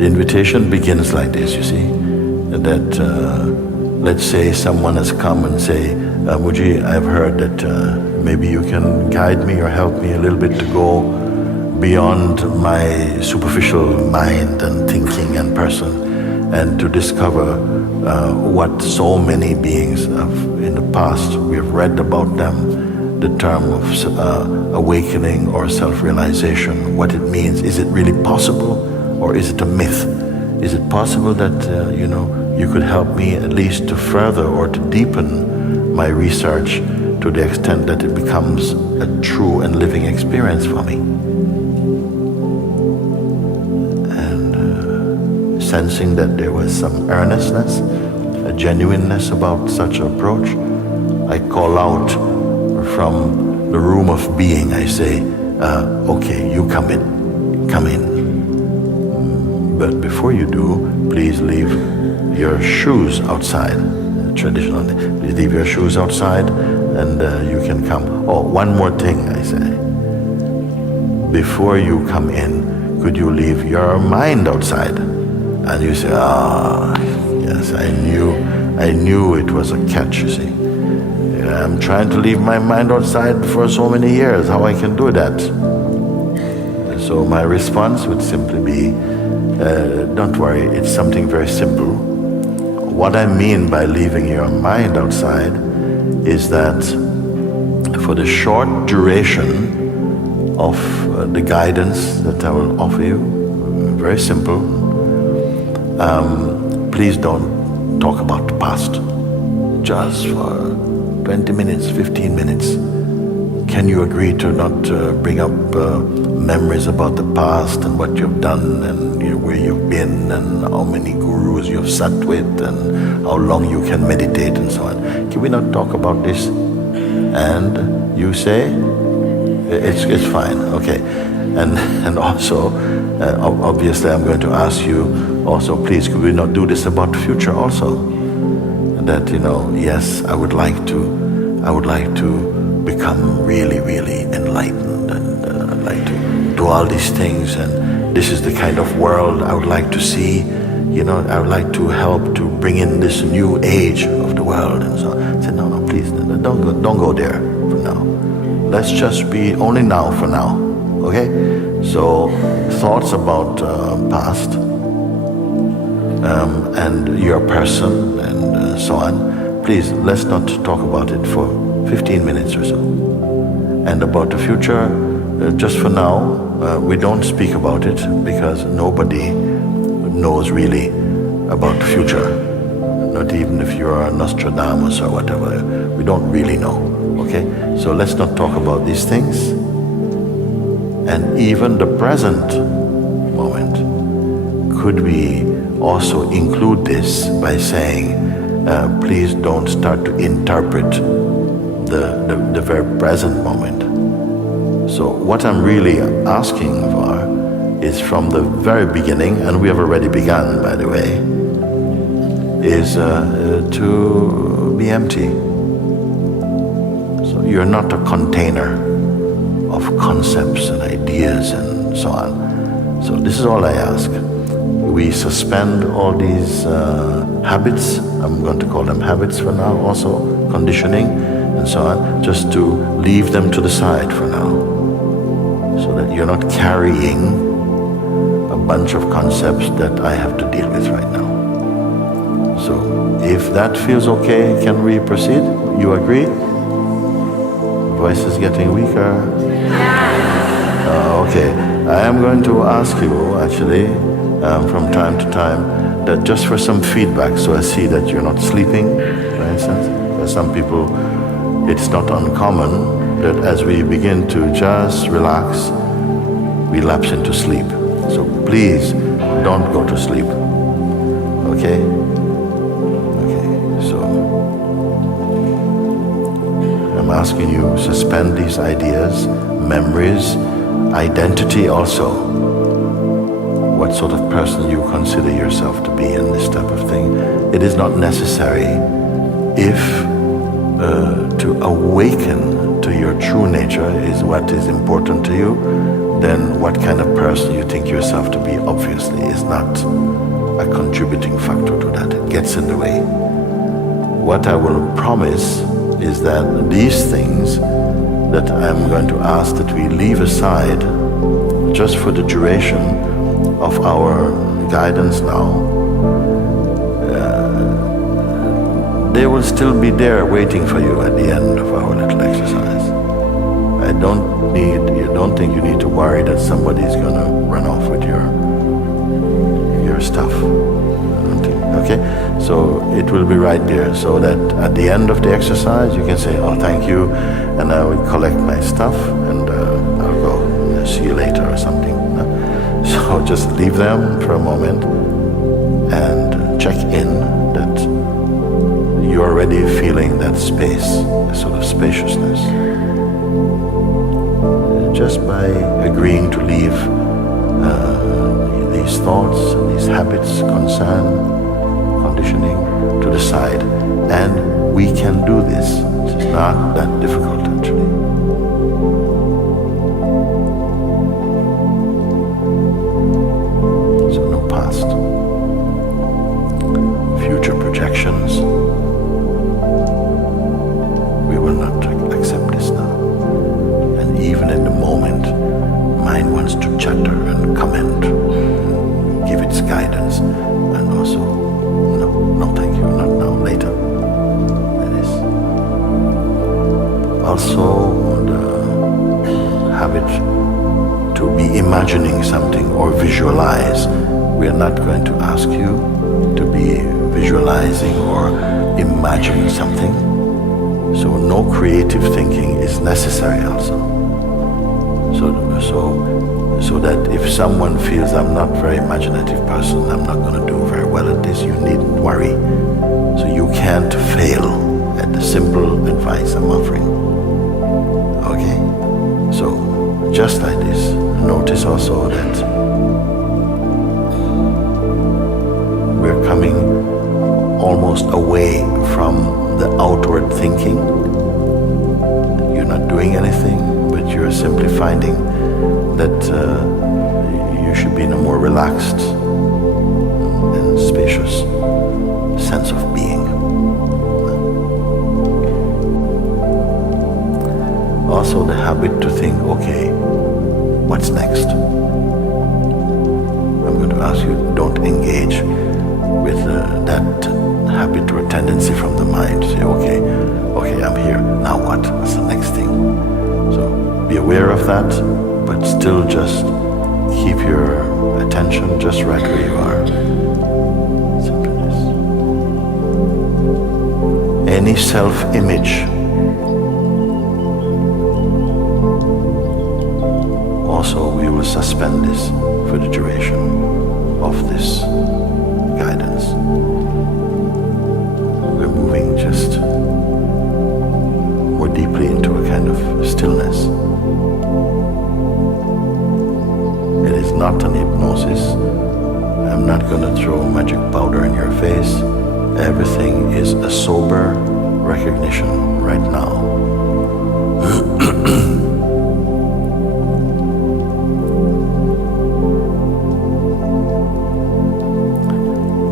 The invitation begins like this, you see, that let's say someone has come and say, Moojiji, I've heard that maybe you can guide me or help me a little bit to go beyond my superficial mind and thinking and person, and to discover what so many beings have in the past, we have read about them, the term of awakening or self-realization, what it means. Is it really possible, or is it a myth? Is it possible that you could help me at least to further or to deepen my research to the extent that it becomes a true and living experience for me? And sensing that there was some earnestness, a genuineness about such an approach, I call out from the room of being, I say, okay, you come in. But before you do, please leave your shoes outside. Traditionally, please leave your shoes outside and you can come. Oh, one more thing, I say. Before you come in, could you leave your mind outside? And you say, yes, I knew it was a catch, you see. I'm trying to leave my mind outside for so many years, how I can do that? So my response would simply be, don't worry, it's something very simple. What I mean by leaving your mind outside is that for the short duration of the guidance that I will offer you, very simple, please don't talk about the past. Just for 20 minutes, 15 minutes. Can you agree to not bring up memories about the past and what you've done and where you've been and how many gurus you've sat with and how long you can meditate and so on? Can we not talk about this? And you say, it's fine, okay. And also, obviously I'm going to ask you also, please, could we not do this about the future also? That, yes, I would like to become really, really enlightened and I'd like to do all these things, and this is the kind of world I would like to see. I would like to help to bring in this new age of the world and so on. I said, no, please, don't go there for now. Let's just be only now for now, okay? So thoughts about past and your person and so on, please, let's not talk about it for 15 minutes or so. And about the future, just for now, we don't speak about it because nobody knows really about the future. Not even if you're Nostradamus or whatever, we don't really know, okay? So let's not talk about these things. And even the present moment, could we also include this by saying, please don't start to interpret the very present moment. So what I'm really asking for is from the very beginning, and we have already begun, by the way, is to be empty. So you're not a container of concepts and ideas and so on. So this is all I ask. We suspend all these habits, I'm going to call them habits for now also, conditioning and so on, just to leave them to the side for now, so that you're not carrying a bunch of concepts that I have to deal with right now. So if that feels okay, can we proceed? You agree? Voice is getting weaker. Okay, I am going to ask you actually from time to time that just for some feedback, so I see that you're not sleeping, for instance. For some people, it's not uncommon that as we begin to just relax, we lapse into sleep. So please don't go to sleep, okay? Okay, so I'm asking you, suspend these ideas, memories, identity also. What sort of person you consider yourself to be and this type of thing. It is not necessary if to awaken to your true nature is what is important to you, then what kind of person you think yourself to be obviously is not a contributing factor to that. It gets in the way. What I will promise is that these things that I'm going to ask that we leave aside just for the duration of our guidance now, they will still be there waiting for you at the end of our little exercise. You don't think you need to worry that somebody is going to run off with your stuff. I don't think. Okay? So it will be right there, so that at the end of the exercise you can say, oh, thank you, and I will collect my stuff and I'll go. See you later or something. So just leave them for a moment and check in that you're already feeling that space, a sort of spaciousness. Just by agreeing to leave these thoughts, these habits, conditioning to the side. And we can do this. It's not that difficult, actually. So no past, future projections. We will not accept this now. And even in the moment, mind wants to chatter and comment, give its guidance, and also, no thank you, not now, later. That is. Also the habit to be imagining something or visualize. We are not going to ask you to be visualizing or imagining something. So no creative thinking is necessary also. So that if someone feels I'm not a very imaginative person, I'm not going to do very well at this, you needn't worry. So you can't fail at the simple advice I'm offering. Okay? So just like this, notice also that we're coming almost away from the outward thinking. You're not doing anything, but you're simply finding that you should be in a more relaxed and spacious sense of being. Also the habit to think, okay, what's next? I'm going to ask you, don't engage with that habit or tendency from the mind. Say, okay, I'm here. Now what? What's the next thing? So be aware of that, but still just keep your attention just right where you are. Simply this. Any self-image also we will suspend this for the duration of this guidance. We're moving just more deeply into a kind of stillness. It is not an hypnosis. I'm not going to throw magic powder in your face. Everything is a sober recognition right now.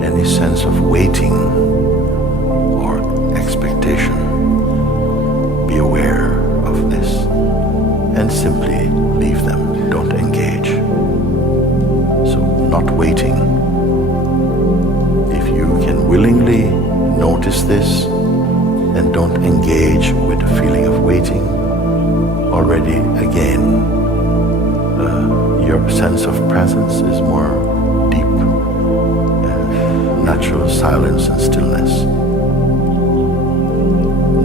Any sense of waiting or expectation, be aware of this and simply leave them. Don't engage. So not waiting. If you can willingly notice this and don't engage with the feeling of waiting, already again your sense of presence is more deep, natural silence and stillness.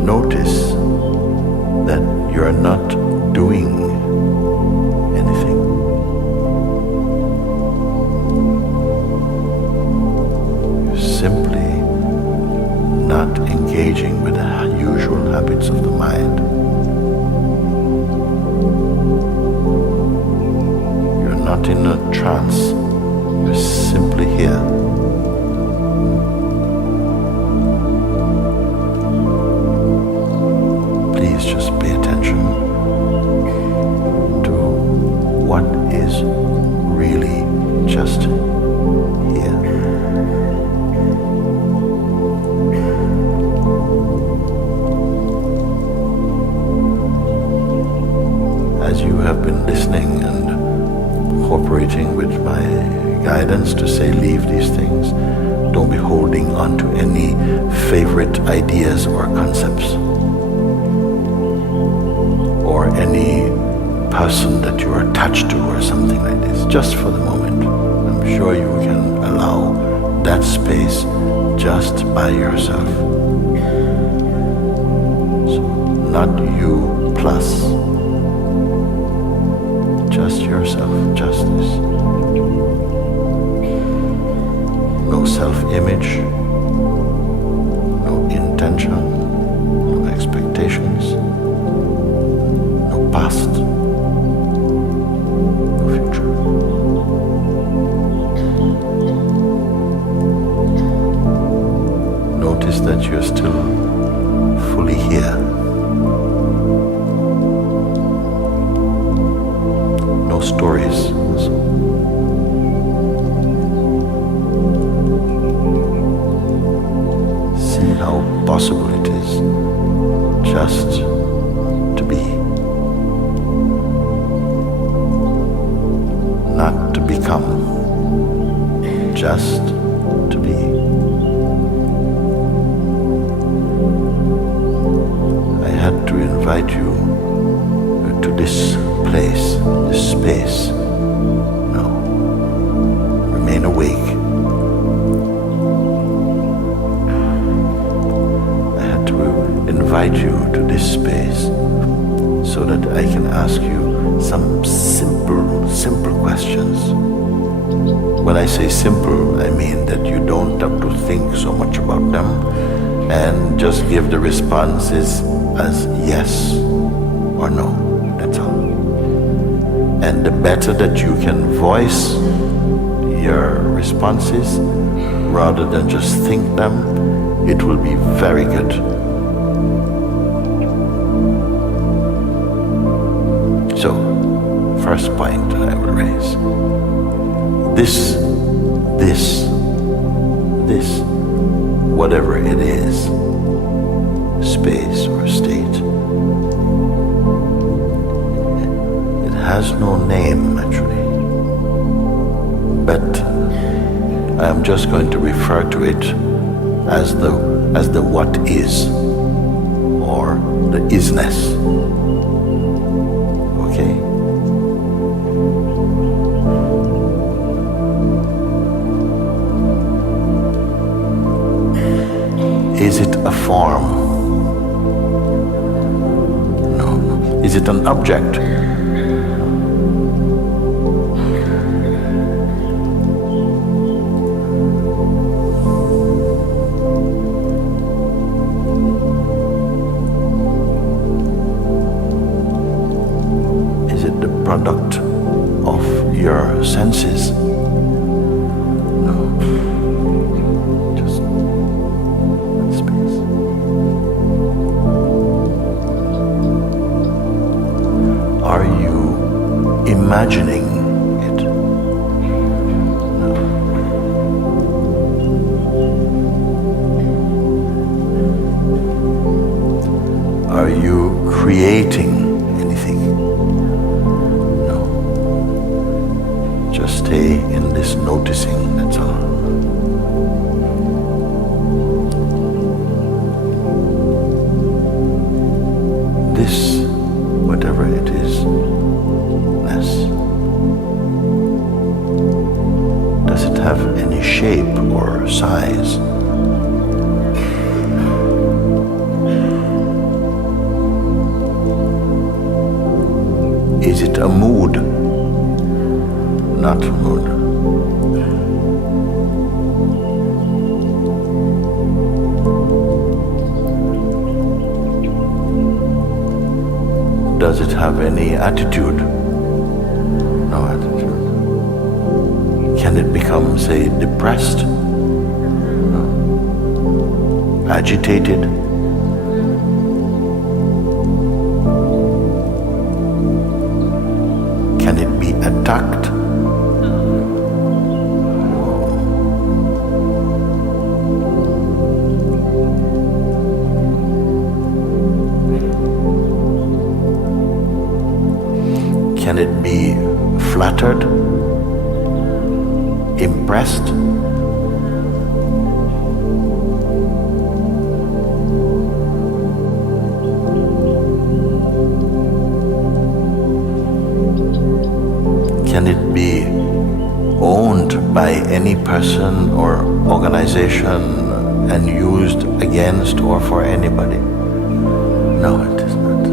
Notice that you are not doing anything. You're simply not engaging with the usual habits of the mind. You're not in a trance. You're simply here. Please just pay attention to what have been listening and cooperating with my guidance to say leave these things. Don't be holding on to any favorite ideas or concepts or any person that you are attached to or something like this, just for the moment. I'm sure you can allow that space just by yourself. So not you plus, just yourself, just this. No self-image, no intention, no expectations, no past, no future. Notice that you're still fully here. No stories. See how possible it is just to be. Not to become, just to be. I had to invite you to this place, this space. Now, remain awake. I had to invite you to this space so that I can ask you some simple questions. When I say simple, I mean that you don't have to think so much about them and just give the responses as yes or no. That's all. And the better that you can voice your responses rather than just think them, it will be very good. So, first point I will raise. This, whatever it is, space or state, it has no name actually, but I am just going to refer to it as the what is, or the isness. Okay? Is it a form? No. Is it an object? Is it the product of your senses? Imagining it? No. Are you creating anything? No. Just stay in this noticing, that's all. This, whatever it is, does it have any shape or size? Is it a mood? Not a mood. Does it have any attitude? No attitude. Can it become, say, depressed? No. Agitated? Can it be attacked? Can impressed? Can it be owned by any person or organization and used against or for anybody? No, it is not.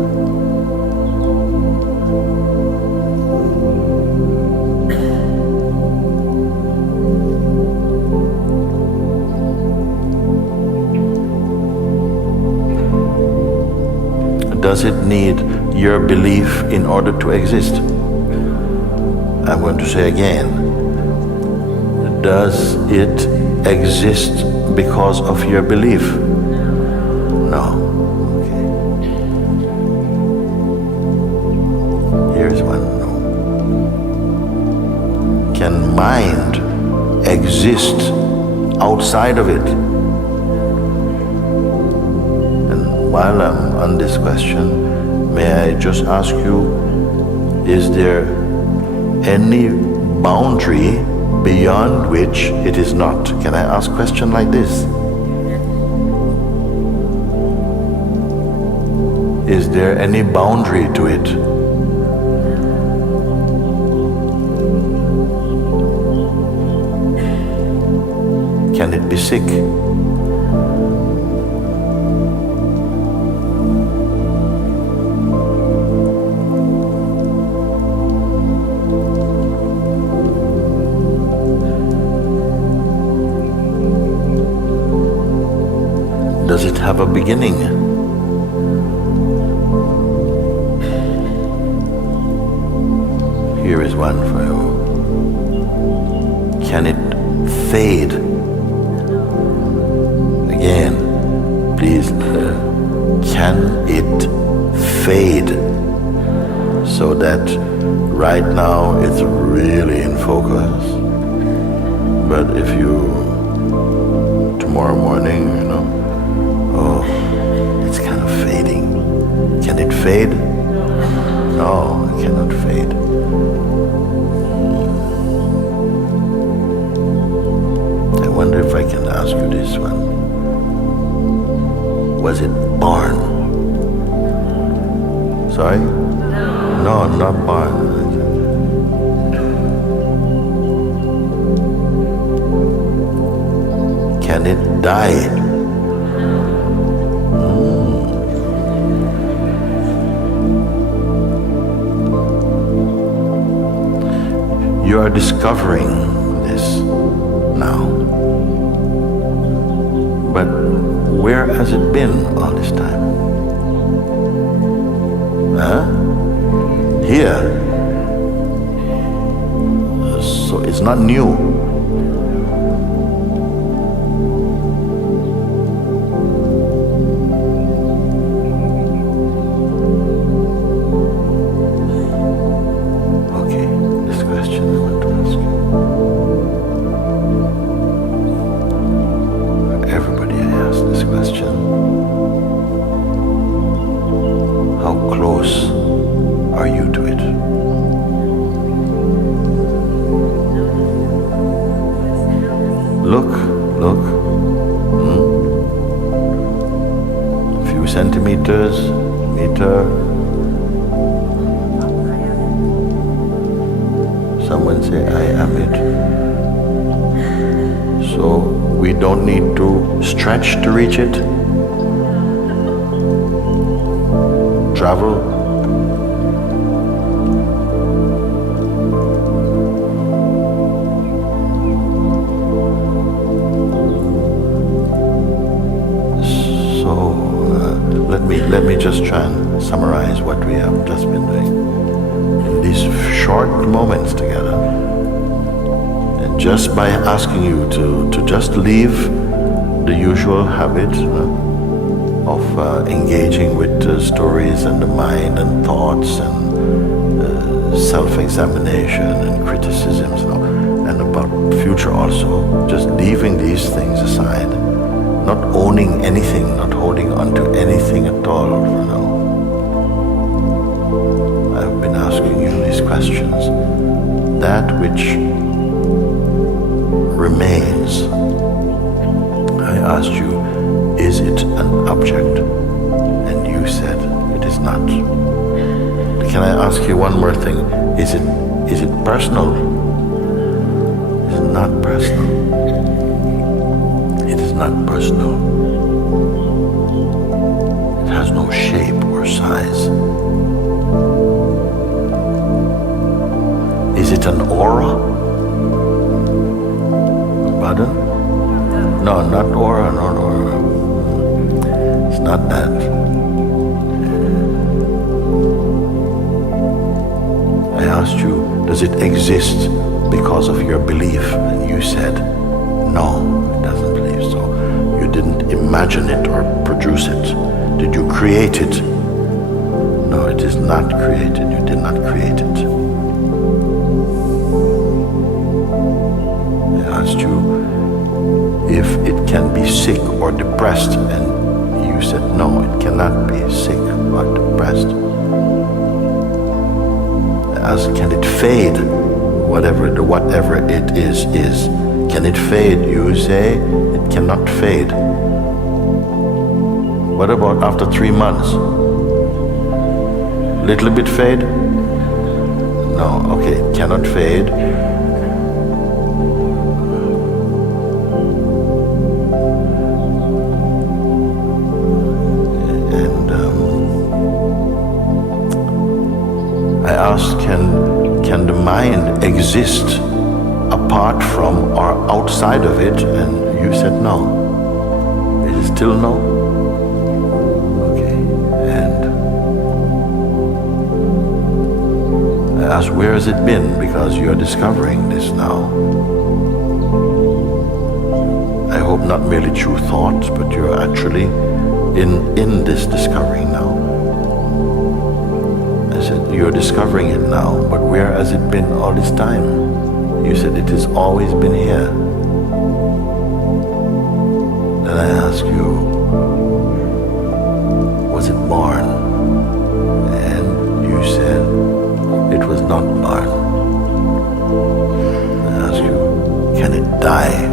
Does it need your belief in order to exist? I'm going to say again, does it exist because of your belief? No. Okay. Here's one. No. Can mind exist outside of it? And while I'm on this question, may I just ask you, is there any boundary beyond which it is not? Can I ask a question like this? Is there any boundary to it? Can it be sick? Does it have a beginning? Here is one for you. Can it fade? Again, please, can it fade? So that right now it's really in focus. But if you, tomorrow morning, oh, it's kind of fading. Can it fade? No, it cannot fade. I wonder if I can ask you this one. Was it born? Sorry? No, not born. Can it die? You are discovering this now. But where has it been all this time? Huh? Here. So it's not new. How close are you to it? Look. A few centimeters, meter. Someone say, I am it. So we don't need to stretch to reach it. Travel. So let me just try and summarize what we have just been doing in these short moments together. And just by asking you to just leave the usual habit of engaging with stories and the mind and thoughts and self-examination and criticisms and about future also, just leaving these things aside, not owning anything, not holding on to anything at all for now. I've been asking you these questions. That which remains. I asked you, is it an object? And you said it is not. Can I ask you one more thing? Is it personal? It is not personal. It is not personal. It has no shape or size. Is it an aura? Pardon? No, not aura, not aura. It's not that. I asked you, does it exist because of your belief? And you said, no, it doesn't believe so. You didn't imagine it or produce it. Did you create it? No, it is not created. You did not create it. I asked you if it can be sick or depressed, and you said no, it cannot be sick or depressed. I asked, can it fade? Whatever it is. Can it fade? You say it cannot fade. What about after 3 months? Little bit fade? No, okay, it cannot fade. I asked, can the mind exist apart from or outside of it? And you said no. It is still no? Okay. And I asked, where has it been? Because you're discovering this now. I hope not merely through thoughts, but you're actually in this discovering now. I said, you're discovering it now, but where has it been all this time? You said, it has always been here. Then I asked you, was it born? And you said, it was not born. I asked you, can it die?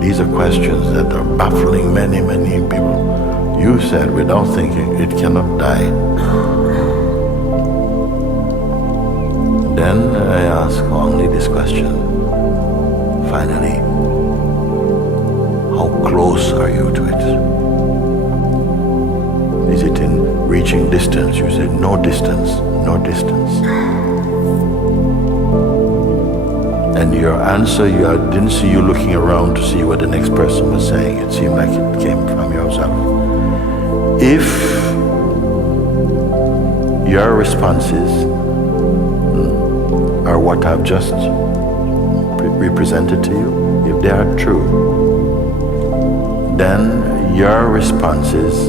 These are questions that are baffling many, many people. You said, without thinking, it cannot die. Then I ask only this question. Finally, how close are you to it? Is it in reaching distance? You said no distance, no distance. And your answer, I didn't see you looking around to see what the next person was saying. It seemed like it came from yourself. If your responses are what I've just represented to you, if they are true, then your responses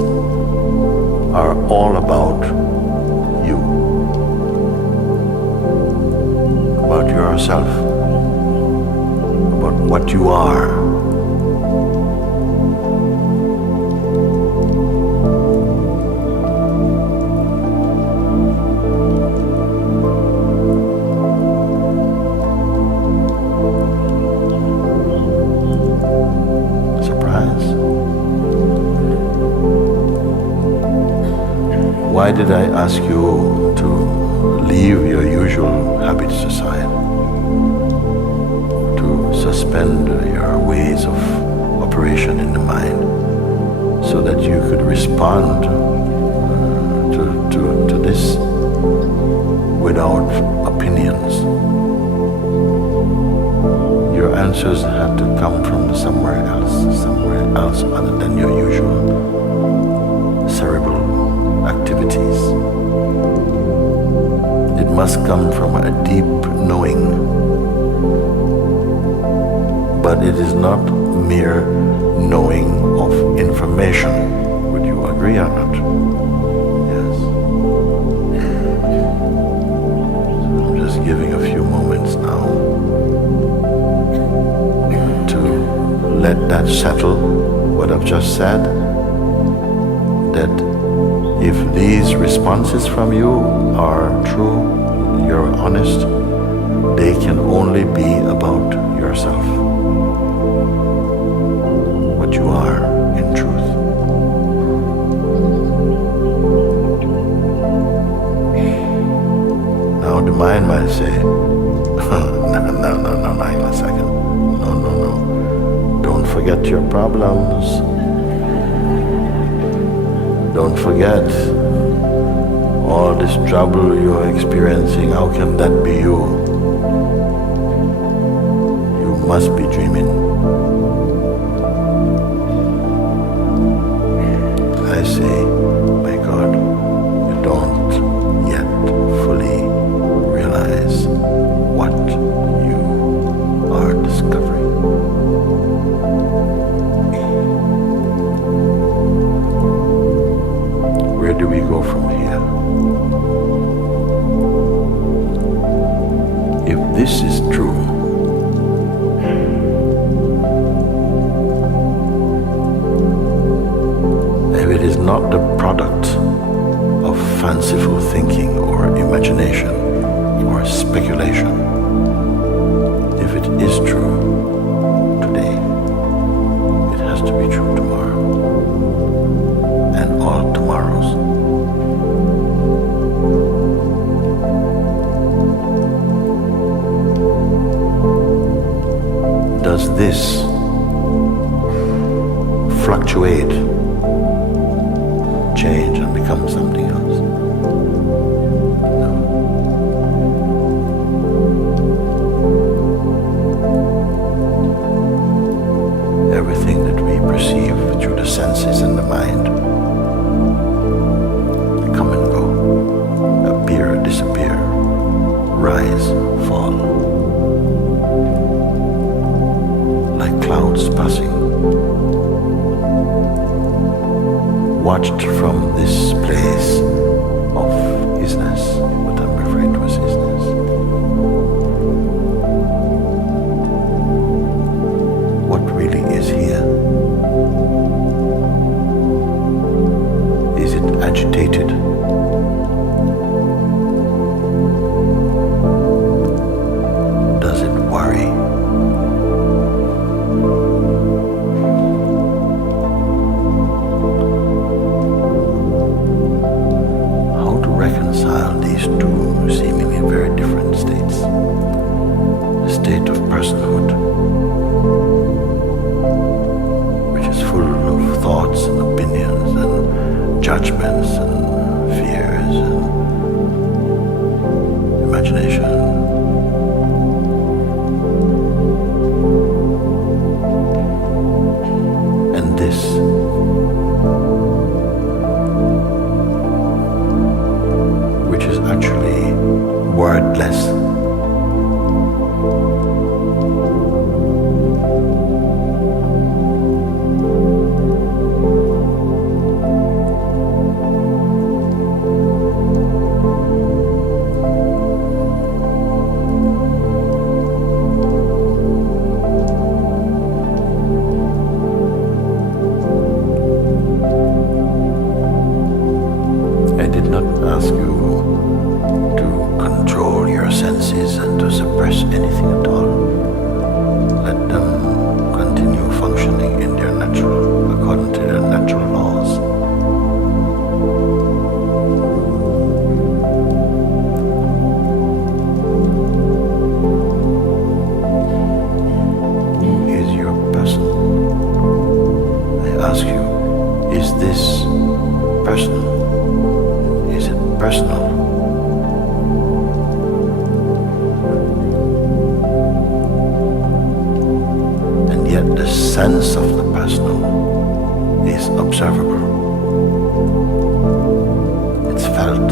are all about you, about yourself, about what you are. Why did I ask you to leave your usual habits aside, to suspend your ways of operation in the mind, so that you could respond to this without opinions? Your answers had to come from somewhere else other than your usual cerebral activities. It must come from a deep knowing, but it is not mere knowing of information. Would you agree or not? Yes. So I'm just giving a few moments now to let that settle, what I've just said, that if these responses from you are true, you're honest, they can only be about yourself. forget your problems. Don't forget all this trouble you're experiencing. How can that be you? You must be dreaming. I say, my God, you don't yet fully realize what you are discovering. Where do we go from here? If this is true, if it is not the product of fanciful thinking or imagination or speculation, if it is true today, it has to be true tomorrow and all tomorrows. Does this fluctuate, change and become something else? No. Everything that we perceive through the senses and the mind come and go, appear, disappear, rise, fall, like clouds passing. Watched from this place of isness, what I'm referring to as isness. What really is here? Is it agitated? Does it worry? Reconcile these two seemingly very different states. The state of personhood, which is full of thoughts and opinions and judgments and fears and imagination. And this actually wordless. I did not ask you to control your senses and to suppress anything at all. Let them continue functioning in their natural, according to their natural laws. Who is your person? I ask you, is this personal? Is it personal? And yet the sense of the personal is observable. It's felt.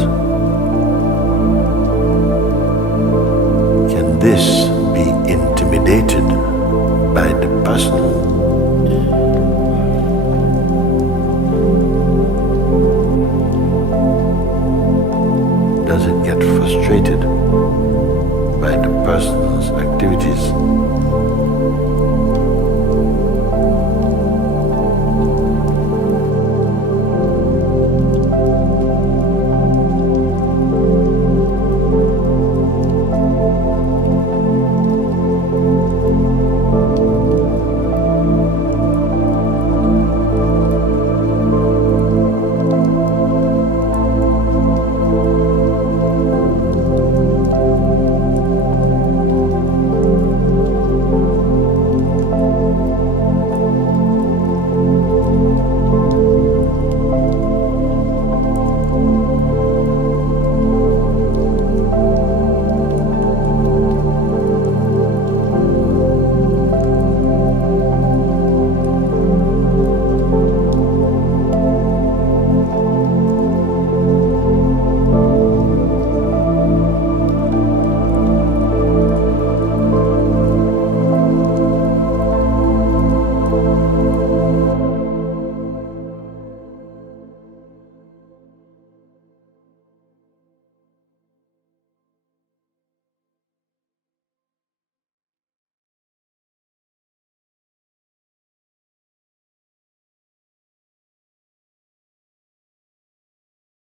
Can this be intimidated by the personal?